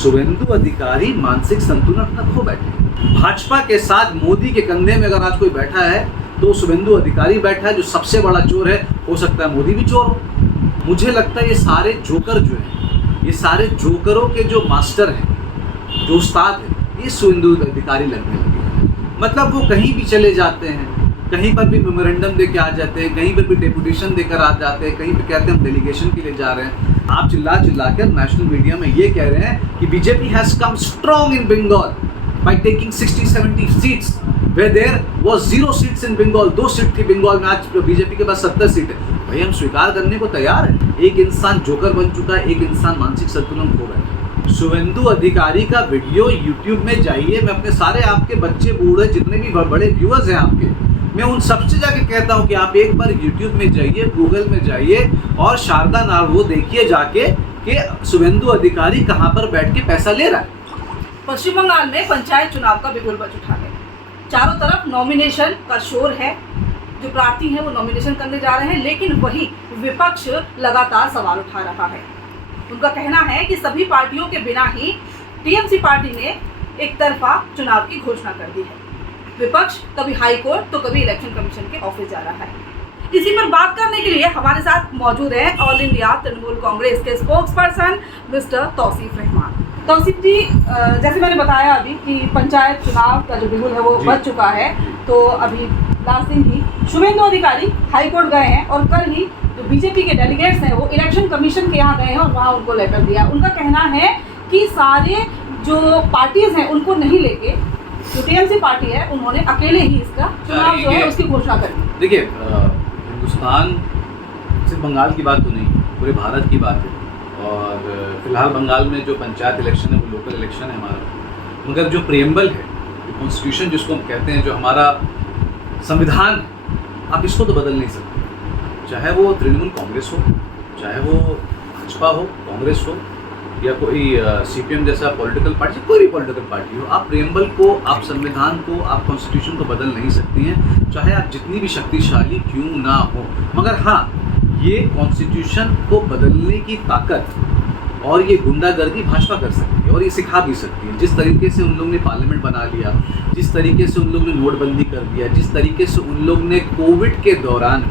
शुभेंदु अधिकारी मानसिक संतुलन अपना खो बैठे। भाजपा के साथ मोदी के कंधे में अगर आज कोई बैठा है तो शुभेंदु अधिकारी बैठा है, जो सबसे बड़ा चोर है। हो सकता है मोदी भी चोर हो। मुझे लगता है ये सारे जोकर जो हैं, ये सारे जोकरों के जो मास्टर हैं, जो उस्ताद हैं, ये शुभेंदु अधिकारी लगने लगे हैं। मतलब वो कहीं भी चले जाते हैं, कहीं पर भी मेमोरेंडम दे के आ जाते हैं, कहीं पर भी डेपुटेशन देकर आ जाते हैं, कहीं पर कहते हैं हम डेलीगेशन के लिए जा रहे हैं। आप चिल्ला कर नेशनल मीडिया में ये कह रहे हैं कि BJP has come strong in Bengal by taking 60-70 seats where there was 0 seats in Bengal. 2 seat थी बंगाल में, आज बीजेपी के पास 70 सीट है। भाई हम स्वीकार करने को तैयार है। एक इंसान जोकर बन चुका है, एक इंसान मानसिक संतुलन खो बैठा है। शुभेंदु अधिकारी का वीडियो यूट्यूब में जाइए। मैं अपने सारे आपके बच्चे बूढ़े जितने भी बड़े व्यूअर्स हैं आपके, मैं उन सबसे जाके कहता हूँ कि आप एक बार यूट्यूब में जाइए, गूगल में जाइए और शारदा नाव वो देखिए जाके कि शुभेंदु अधिकारी कहाँ पर बैठ के पैसा ले रहा है। पश्चिम बंगाल में पंचायत चुनाव का बिगुल बज उठा है। चारों तरफ नॉमिनेशन का शोर है। जो प्रार्थी हैं वो नॉमिनेशन करने जा रहे हैं, लेकिन वही विपक्ष लगातार सवाल उठा रहा है। उनका कहना है कि सभी पार्टियों के बिना ही टीएमसी पार्टी ने एक तरफा चुनाव की घोषणा कर दी है। विपक्ष कभी हाई कोर्ट तो कभी इलेक्शन कमीशन के ऑफिस जा रहा है। इसी पर बात करने के लिए हमारे साथ मौजूद है ऑल इंडिया तृणमूल कांग्रेस के spokesperson mister Tauseef Rahman. Tauseef ji, जैसे मैंने बताया अभी कि पंचायत चुनाव का जो बिगुल है वो बज चुका है, तो अभी लास्ट दिन ही शुभेंदु अधिकारी हाई कोर्ट गए हैं और कल ही जो बीजेपी के डेलीगेट्स हैं वो इलेक्शन कमीशन के यहाँ गए हैं और वहाँ उनको लेटर दिया। उनका कहना है कि सारे जो पार्टीज हैं उनको नहीं लेके जो टीएमसी पार्टी है उन्होंने अकेले ही इसका चुनाव जो है उसकी घोषणा कर दी। देखिए, हिंदुस्तान सिर्फ बंगाल की बात तो नहीं, पूरे भारत की बात है। और फिलहाल बंगाल में जो पंचायत इलेक्शन है वो लोकल इलेक्शन है हमारा, मगर जो प्रियम्बल है, जो कॉन्स्टिट्यूशन जिसको हम कहते हैं, जो हमारा संविधान है, आप इसको तो बदल नहीं सकते। चाहे वो तृणमूल कांग्रेस हो, चाहे वो भाजपा हो, कांग्रेस हो, या कोई सीपीएम जैसा पॉलिटिकल पार्टी, कोई भी पॉलिटिकल पार्टी हो, आप प्रियम्बल को, आप संविधान को, आप कॉन्स्टिट्यूशन को बदल नहीं सकती हैं, चाहे आप जितनी भी शक्तिशाली क्यों ना हो। मगर हाँ, ये कॉन्स्टिट्यूशन को बदलने की ताकत और ये गुंडागर्दी भाजपा कर सकती है और ये सिखा भी सकती है। जिस तरीके से उन लोग ने पार्लियामेंट बना लिया, जिस तरीके से उन लोग ने नोटबंदी कर दिया, जिस तरीके से उन लोग ने कोविड के दौरान,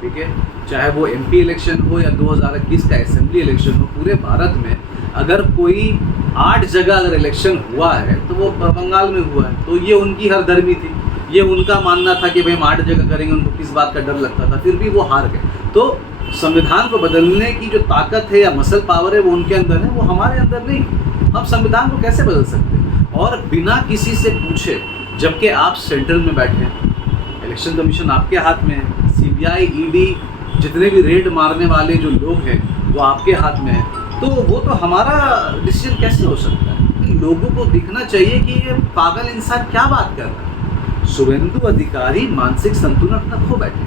ठीक है, चाहे वो एमपी इलेक्शन हो या 2021 का असेंबली इलेक्शन हो, पूरे भारत में अगर कोई 8 जगह अगर इलेक्शन हुआ है तो वो बंगाल में हुआ है। तो ये उनकी हरधर्मी थी, ये उनका मानना था कि भाई हम 8 जगह करेंगे, उनको किस बात का डर लगता था, फिर भी वो हार गए। तो संविधान को बदलने की जो ताकत है या मसल पावर है वो उनके अंदर है, वो हमारे अंदर नहीं। हम संविधान को कैसे बदल सकते हैं? और बिना किसी से पूछे, जबकि आप सेंट्रल में बैठे हैं, इलेक्शन कमीशन आपके हाथ में है, सीबीआई, ईडी, जितने भी रेड मारने वाले जो लोग हैं वो आपके हाथ में है, तो वो तो हमारा डिसीजन कैसे हो सकता है? लोगों को दिखना चाहिए कि ये पागल इंसान क्या बात कर रहा है। शुभेंदु अधिकारी मानसिक संतुलन अपना खो बैठे।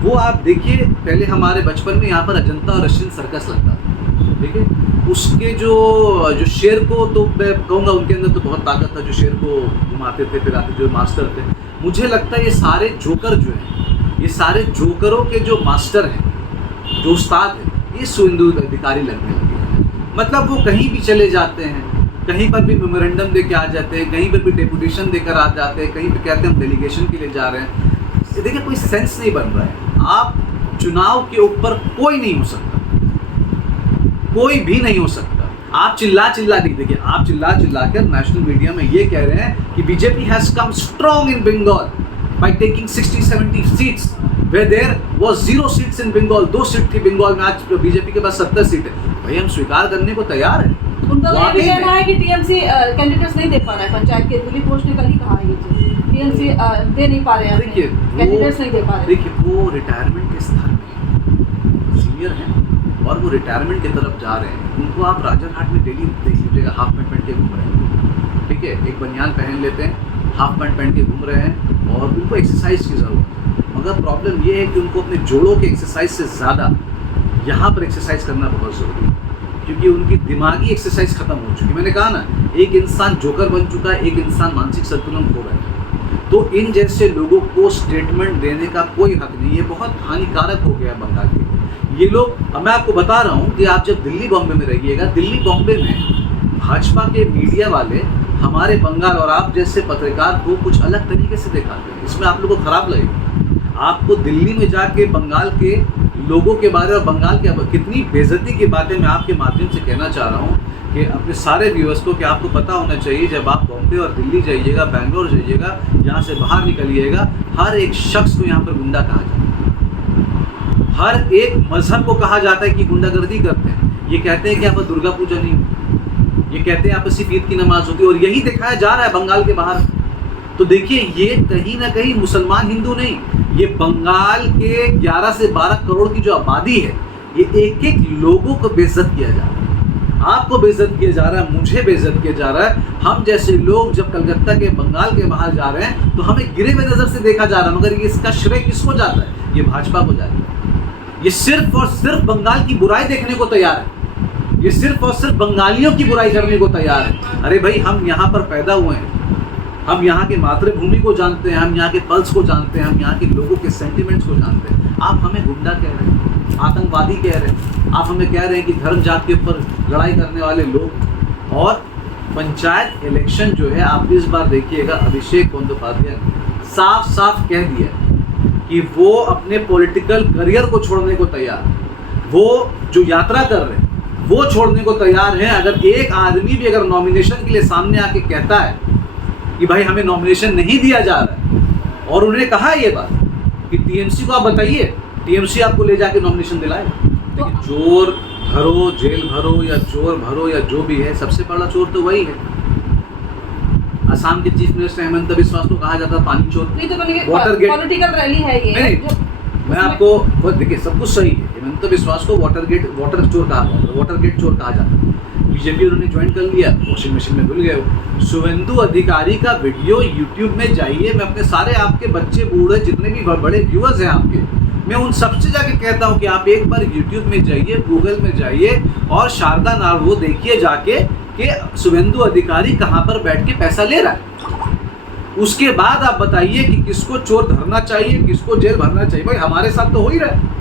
वो आप देखिए, पहले हमारे बचपन में यहाँ पर अजंता और रशियन सर्कस लगता था, ठीक है, उसके जो शेर को, तो मैं कहूँगा उनके अंदर तो बहुत ताकत था, जो शेर को घुमाते थे, फिराते, जो मास्टर थे। मुझे लगता है ये सारे जोकर जो हैं, ये सारे जोकरों के जो मास्टर हैं, जो उस्ताद हैं, ये शुभेंदु अधिकारी लगने लगे हैं। मतलब वो कहीं भी चले जाते हैं, कहीं पर भी मेमोरेंडम दे के आ जाते हैं, कहीं पर भी डेपुटेशन देकर आ जाते हैं, कहीं पर कहते हैं हम डेलीगेशन के लिए जा रहे हैं। देखिए, कोई सेंस नहीं बन रहा है। आप चुनाव के ऊपर कोई नहीं हो सकता, कोई भी नहीं हो सकता। आप चिल्ला नहीं, देखिए आप चिल्ला कर नेशनल मीडिया में ये कह रहे हैं कि BJP has come strong in Bengal by taking 60-70 seats where there was 0 seats in Bengal. 2 seat थी बंगाल में, आज बीजेपी के पास 70 सीट है। भाई हम स्वीकार करने को तैयार है। उनका ये भी कहना है कि टीएमसी कैंडिडेट्स नहीं दे पा रहा है। पंचायत के दिलीप घोष ने कल ही कहा है ये चीज, टीएमसी दे नहीं पा रहे हैं, कैंडिडेट्स नहीं दे पा रहे। देखिए, वो रिटायरमेंट के स्तर में सीनियर हैं और वो रिटायरमेंट की तरफ जा रहे हैं। उनको आप राजरहाट में डेली देख लीजिएगा, हाफ पैंट पहन के घूम रहे हैं, ठीक है, एक बनियान पहन लेते हैं, हाफ पैंट पहन के घूम रहे हैं और उनको एक्सरसाइज की ज़रूरत है। मगर प्रॉब्लम ये है कि उनको अपने जोड़ों के एक्सरसाइज से ज़्यादा यहाँ पर एक्सरसाइज करना बहुत ज़रूरी है, क्योंकि उनकी दिमागी एक्सरसाइज खत्म हो चुकी है। मैंने कहा ना, एक इंसान जोकर बन चुका है, एक इंसान मानसिक संतुलन खो बैठा है। तो इन जैसे लोगों को स्टेटमेंट देने का कोई हक नहीं है। बहुत हानिकारक हो गया बंगाल के ये लोग। अब मैं आपको बता रहा हूँ कि आप जब दिल्ली बॉम्बे में रहिएगा, दिल्ली बॉम्बे में भाजपा के मीडिया वाले हमारे बंगाल और आप जैसे पत्रकार को कुछ अलग तरीके से दिखाते हैं। इसमें आप लोगों को खराब लगेगा। आपको दिल्ली में जाके बंगाल के लोगों के बारे और बंगाल के कितनी बेइज्जती की बातें मैं आपके माध्यम से कहना चाह रहा हूँ कि अपने सारे व्यूअर्स को कि आपको पता होना चाहिए, जब आप बॉम्बे और दिल्ली जाइएगा, बैंगलोर जाइएगा, यहाँ से बाहर निकलिएगा, हर एक शख्स को यहाँ पर गुंडा कहा जाता है। हर एक मजहब को कहा जाता है कि गुंडागर्दी करते हैं। ये कहते हैं कि यहाँ पर दुर्गा पूजा नहीं होती, ये कहते हैं यहाँ पर सिर्फ ईद की नमाज होती है, और यही दिखाया जा रहा है बंगाल के बाहर। तो देखिए, ये कहीं ना कहीं मुसलमान हिंदू नहीं, ये बंगाल के 11 से 12 करोड़ की जो आबादी है, ये एक एक लोगों को बेइज्जत किया जा रहा है। आपको बेइज्जत किया जा रहा है, मुझे बेइज्जत किया जा रहा है। हम जैसे लोग जब कलकत्ता के बंगाल के बाहर जा रहे हैं तो हमें गिरे हुए नज़र से देखा जा रहा है, मगर इसका श्रेय किसको जाता है? ये भाजपा को जाता है। ये सिर्फ और सिर्फ बंगाल की बुराई देखने को तैयार है, ये सिर्फ और सिर्फ बंगालियों की बुराई करने को तैयार है। अरे भाई, हम यहाँ पर पैदा हुए हैं, हम यहाँ की मातृभूमि को जानते हैं, हम यहाँ के पल्स को जानते हैं, हम यहाँ के लोगों के सेंटिमेंट्स को जानते हैं। आप हमें गुंडा कह रहे हैं, आतंकवादी कह रहे हैं, आप हमें कह रहे हैं कि धर्म जात के ऊपर लड़ाई करने वाले लोग। और पंचायत इलेक्शन जो है, आप इस बार देखिएगा, अभिषेक बंदोपाध्याय ने साफ साफ कह दिया कि वो अपने पॉलिटिकल करियर को छोड़ने को तैयार है। वो जो यात्रा कर रहे हैं वो छोड़ने को तैयार हैं। अगर एक आदमी भी अगर नॉमिनेशन के लिए सामने आके कहता है कि भाई हमें नॉमिनेशन नहीं दिया जा रहा है, और उन्होंने कहा ये बात कि टीएमसी को आप बताइए, टीएमसी आपको ले जाके नॉमिनेशन दिलाए। तो चोर भरो, जेल भरो या चोर भरो या जो भी है, सबसे बड़ा चोर तो वही है। असम के चीफ मिनिस्टर हेमंत बिस्वा को कहा जाता है पानी चोर। नहीं तो पॉलिटिकल रैली है ये। नहीं, मैं आपको देखिए, सब कुछ सही है। हेमंत बिस्वा को वाटर चोर कहा जाता है, वाटरगेट चोर कहा जाता है। बीजेपी उन्होंने ज्वाइन कर लिया, वॉशिंग मशीन में भूल गए हो। शुभेंदु अधिकारी का वीडियो यूट्यूब में जाइए, मैं अपने सारे आपके बच्चे बूढ़े जितने भी बड़े व्यूअर्स हैं आपके, मैं उन सबसे जाके कहता हूं कि आप एक बार यूट्यूब में जाइए, गूगल में जाइए और शारदा नार वो देखिए जाके कि शुभेंदु अधिकारी कहाँ पर बैठ के पैसा ले रहा है। उसके बाद आप बताइए कि किसको चोर धरना चाहिए, किसको जेल भरना चाहिए। भाई हमारे साथ तो हो ही रहा है,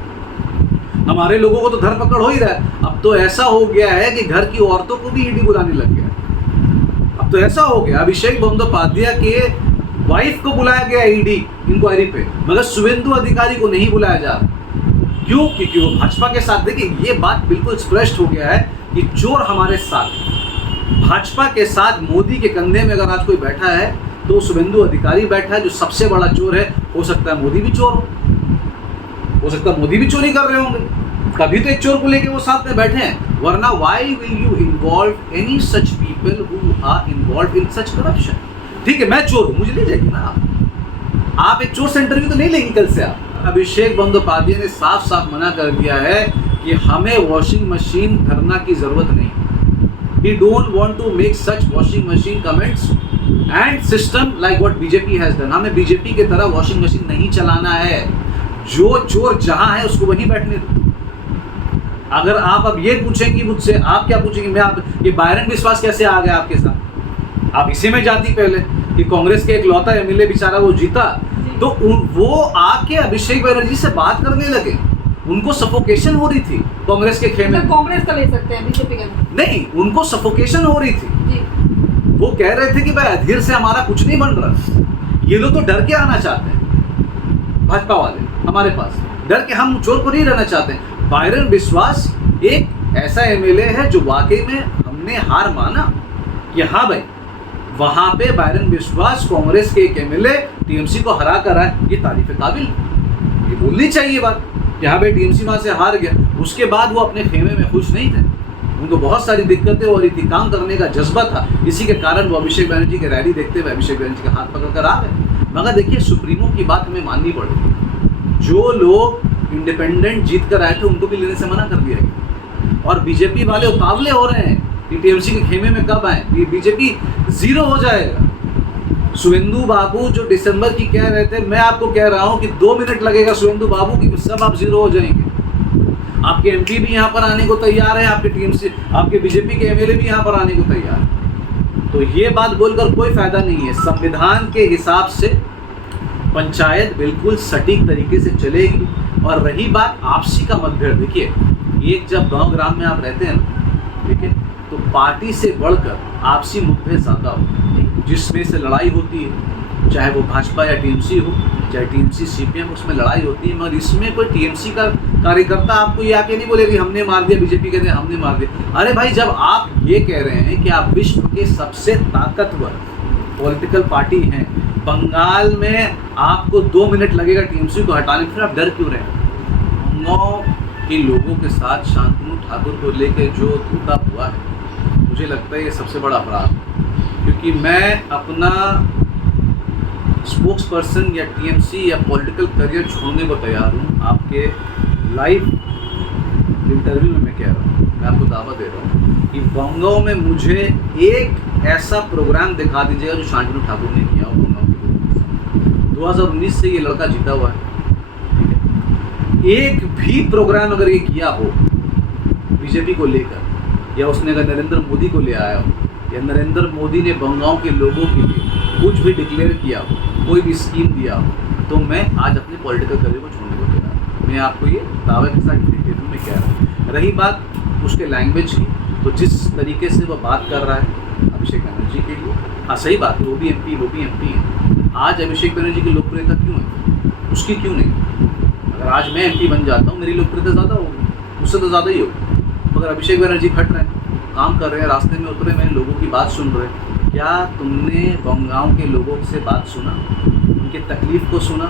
हमारे लोगों को तो धरपकड़ हो ही रहा है। अब तो ऐसा हो गया है कि घर की औरतों को भी ईडी बुलाने लग गया है। अब तो ऐसा हो गया, अभिषेक बंदोपाध्याय के वाइफ को बुलाया गया ईडी इंक्वायरी पे, मगर शुभेंदु अधिकारी को नहीं बुलाया जा रहा। क्यों? क्योंकि वो भाजपा के साथ। देखिए, ये बात बिल्कुल स्पष्ट हो गया है कि चोर हमारे साथ है। भाजपा के साथ मोदी के कंधे में अगर आज कोई बैठा है तो शुभेंदु अधिकारी बैठा है, जो सबसे बड़ा चोर है। हो सकता है मोदी भी चोर हो सकता है मोदी भी चोरी कर रहे होंगे, तभी तो एक चोर को लेके वो साथ में बैठे हैं। वरना why will you involve any such people who are involve in such corruption? ठीक है, मैं चोर हूँ, मुझे ले जाएगी ना आप एक चोर से इंटरव्यू तो नहीं लेंगे कल से आप। अभिषेक बंदोपाध्याय ने साफ साफ मना कर दिया है कि हमें वॉशिंग मशीन धरना की जरूरत नहीं। We don't want to make such washing machine comments and system like what BJP has done. हमें बीजेपी की तरह वॉशिंग मशीन नहीं चलाना है। जो चोर जहां है उसको वहीं बैठने दो। अगर आप अब ये पूछेंगी मुझसे, आप क्या पूछेंगे, मैं आप ये बायरन विश्वास कैसे आ गया आपके साथ? आप इसी में जाती पहले कि कांग्रेस के एक लौता एमएलए बेचारा वो जीता, तो वो आके अभिषेक बनर्जी से बात करने लगे। उनको सफोकेशन हो रही थी कांग्रेस के खेमे। कांग्रेस का ले सकते हैं, बीजेपी का नहीं, उनको सफोकेशन हो रही थी जी। वो कह रहे थे कि भाई अधीर से हमारा कुछ नहीं बन रहा। ये लोग तो डर के आना चाहते हैं, भाजपा वाले हमारे पास डर के, हम चोर को नहीं रहना चाहते हैं। बायरन विश्वास एक ऐसा एमएलए है जो वाकई में हमने हार माना कि हाँ भाई वहां पे बायरन विश्वास कांग्रेस के एक एमएलए टीएमसी को हरा कर आए, ये तारीफ काबिल, ये बोलनी चाहिए बात कि हाँ भाई टीएमसी वहां से हार गया। उसके बाद वो अपने खेमे में खुश नहीं थे, उनको बहुत सारी दिक्कतें हो रही थी, काम करने का जज्बा था। इसी के कारण वो अभिषेक बनर्जी की रैली देखते हुए अभिषेक बनर्जी के हाथ पकड़ कर आ गए। मगर देखिए, सुप्रीमो की बात हमें माननी पड़ेगी। जो लोग इंडिपेंडेंट जीत कर आए थे उनको भी लेने से मना कर दिया गया, और बीजेपी वाले उतावले हो रहे हैं कि टीएमसी के खेमे में कब आए, बीजेपी जीरो हो जाएगा। शुभेंदु बाबू जो दिसंबर की कह रहे थे, मैं आपको कह रहा हूं कि 2 मिनट लगेगा शुभेंदु बाबू की सब आप जीरो हो जाएंगे। आपके एमपी भी यहां पर आने को तैयार है, आपके टीएमसी आपके बीजेपी के एमएलए भी यहां पर आने को तैयार है। तो ये बात बोलकर कोई फायदा नहीं है। संविधान के हिसाब से पंचायत बिल्कुल सटीक तरीके से चलेगी। और रही बात आपसी का मतभेद, देखिए एक जब गांव ग्राम में आप रहते हैं ना, ठीक है, तो पार्टी से बढ़कर आपसी मुद्दे ज़्यादा हो, जिसमें से लड़ाई होती है, चाहे वो भाजपा या टीएमसी हो, चाहे टीएमसी सीपीएम, उसमें लड़ाई होती है। मगर इसमें कोई टीएमसी का कार्यकर्ता आपको ये आके नहीं बोलेगा हमने मार दिया, बीजेपी कहते हैं हमने मार दिया। अरे भाई, जब आप ये कह रहे हैं कि आप विश्व के सबसे ताकतवर पॉलिटिकल पार्टी हैं, बंगाल में आपको 2 मिनट लगेगा टीएमसी को हटाने, फिर आप डर क्यों रहे हैं? बंगाल के लोगों के साथ शांतनु ठाकुर को लेकर जो धोखा हुआ है, मुझे लगता है ये सबसे बड़ा अपराध है। क्योंकि मैं अपना स्पोक्स पर्सन या टीएमसी या पॉलिटिकल करियर छोड़ने को तैयार हूँ। आपके लाइव इंटरव्यू में मैं कह रहा हूँ, मैं आपको दावा दे रहा हूँ कि बंगाल में मुझे एक ऐसा प्रोग्राम दिखा दीजिएगा जो शांतनु ठाकुर ने किया हो। 2019 से ये लड़का जीता हुआ है, एक भी प्रोग्राम अगर ये किया हो बीजेपी को लेकर, या उसने अगर नरेंद्र मोदी को ले आया हो, या नरेंद्र मोदी ने बंगाल के लोगों के लिए कुछ भी डिक्लेयर किया हो, कोई भी स्कीम दिया हो, तो मैं आज अपने पॉलिटिकल करियर को छोड़ने को तैयार। मैं आपको ये दावे के साथ डिटेल में कह रहा हूँ। रही बात उसके लैंग्वेज की, तो जिस तरीके से वो बात कर रहा है अभिषेक बनर्जी के लिए, हाँ सही बात है, वो भी एमपी है। आज अभिषेक बनर्जी की लोकप्रियता क्यों है? उसकी क्यों नहीं? अगर आज मैं एमपी बन जाता हूँ, मेरी लोकप्रियता ज़्यादा होगी, उससे तो ज़्यादा ही होगी। मगर अभिषेक बनर्जी खट रहे हैं, काम कर रहे हैं, रास्ते में उतरे हैं, लोगों की बात सुन रहे हैं। क्या तुमने बंगाल के लोगों से बात सुना, उनके तकलीफ़ को सुना?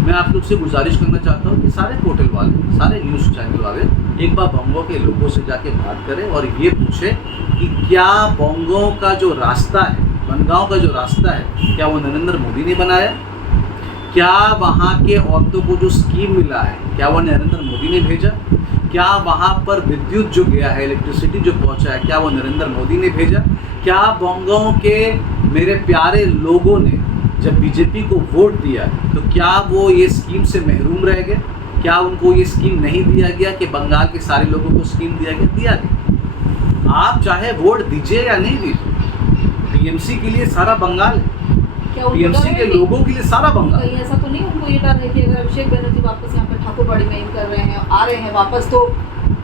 मैं आप लोग से गुजारिश करना चाहता हूँ कि सारे पोर्टल वाले, सारे न्यूज़ चैनल वाले एक बार बंगाल के लोगों से जाके बात करें और ये पूछे कि क्या बंगाल का जो रास्ता है, बनगांव का जो रास्ता है, क्या वो नरेंद्र मोदी ने बनाया? क्या वहाँ के औरतों को जो स्कीम मिला है, क्या वो नरेंद्र मोदी ने भेजा? क्या वहाँ पर विद्युत जो गया है, इलेक्ट्रिसिटी जो पहुँचा है, क्या वो नरेंद्र मोदी ने भेजा? क्या बंगाल के मेरे प्यारे लोगों ने जब बीजेपी को वोट दिया तो क्या वो ये स्कीम से महरूम रह गए? क्या उनको ये स्कीम नहीं दिया गया कि बंगाल के सारे लोगों को स्कीम दिया गया? दिया गया। आप चाहे वोट दीजिए या नहीं दीजिए, टीएमसी के लिए सारा बंगाल है, टीएमसी के लोगों के लिए सारा बंगाल। कहीं ऐसा तो नहीं उनको ये डर है कि अगर अभिषेक बनर्जी वापस यहाँ पे ठाकुरबाड़ी में कर रहे हैं, आ रहे हैं वापस, तो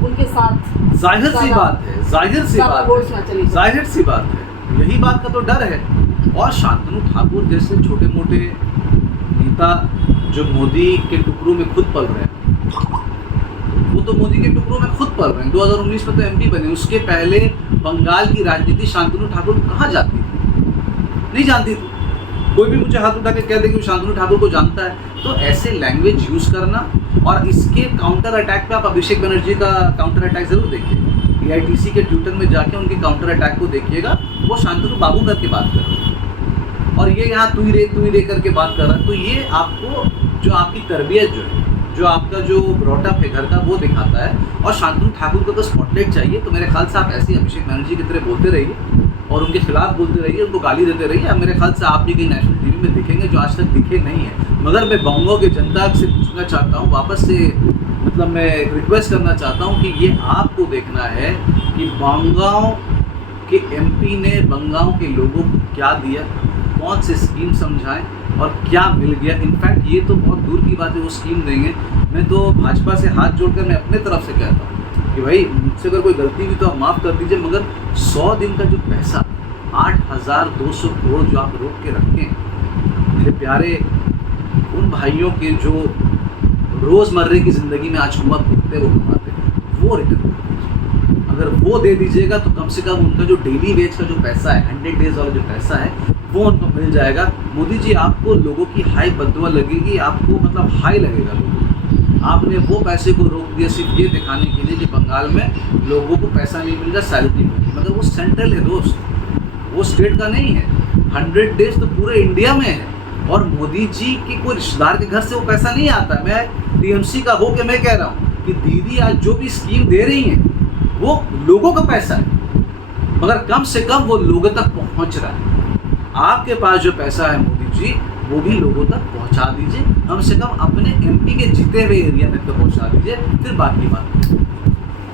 उनके साथ जाहिर सी बात है, जाहिर सी बात है, यही बात का तो डर है। और शांतनु ठाकुर जैसे छोटे मोटे नेता जो मोदी के टुकड़ों में खुद पल रहे हैं, वो तो मोदी के टुकड़ों में खुद पल रहे हैं। 2019 में तो एमपी बने, उसके पहले बंगाल की राजनीति शांतनु ठाकुर कहाँ जाती थी? नहीं जानती थी। कोई भी मुझे हाथ उठा के कह दे कि शांतनु ठाकुर को जानता है, तो ऐसे लैंग्वेज यूज़ करना। और इसके काउंटर अटैक पे आप अभिषेक बनर्जी का काउंटर अटैक जरूर देखिए, एआईटीसी के ट्विटर में जाके उनके काउंटर अटैक को देखिएगा। वो शांतनु बाबू करके बात कर रहे हैं और ये यहाँ तू ही रे करके बात कर रहा है। तो ये आपको जो आपकी तरबियत जो है, जो आपका जो ब्रॉटअप है घर का, वो दिखाता है। और शांतनु ठाकुर को तो स्पॉटलाइट चाहिए, तो मेरे ख्याल से आप ऐसे ही अभिषेक बनर्जी की तरह बोलते रहिए और उनके खिलाफ बोलते रहिए, उनको गाली देते रहिए। अब मेरे ख्याल से आप भी कहीं नेशनल टीवी में दिखेंगे, जो आज तक दिखे नहीं है। मगर मैं बंगाल के जनता से पूछना चाहता हूँ, वापस से मतलब मैं रिक्वेस्ट करना चाहता हूँ कि ये आपको देखना है कि बंगाल के एमपी ने बंगाल के लोगों को क्या दिया, कौन से स्कीम समझाएं और क्या मिल गया। इनफैक्ट ये तो बहुत दूर की बात है वो स्कीम देंगे। मैं तो भाजपा से हाथ जोड़कर मैं अपने तरफ से कहता हूँ कि भाई मुझसे अगर कोई गलती हुई तो आप माफ़ कर दीजिए, मगर 100 दिन का जो पैसा 8,200 करोड़ जो आप रोक के रखें, मेरे प्यारे उन भाइयों के जो रोज़मर्रे की ज़िंदगी में आज कुआं फूकते वो कमाते हैं, वो रिटर्न कर दीजिए। अगर वो दे दीजिएगा तो कम से कम उनका जो डेली वेज का जो पैसा है, 100 डेज वाला जो पैसा है, वो उनको मिल जाएगा। मोदी जी, आपको लोगों की हाई बददुआ लगेगी, आपको मतलब हाई लगेगा लोगों को। आपने वो पैसे को रोक दिया सिर्फ ये दिखाने के लिए कि बंगाल में लोगों को पैसा नहीं मिल रहा, सैलरी नहीं मिल रही। मगर वो सेंट्रल है दोस्त, वो स्टेट का नहीं है। 100 डेज तो पूरे इंडिया में है और मोदी जी के कोई रिश्तेदार के घर से वो पैसा नहीं आता। मैं टीएमसी का हो के मैं कह रहा हूँ कि दीदी आज जो भी स्कीम दे रही हैं वो लोगों का पैसा है, मगर कम से कम वो लोगों तक पहुँच रहा है। आपके पास जो पैसा है मोदी जी, वो भी लोगों तक पहुंचा दीजिए, कम से कम अपने एमपी के जीते हुए एरिया में तक पहुंचा दीजिए, फिर बात की बात।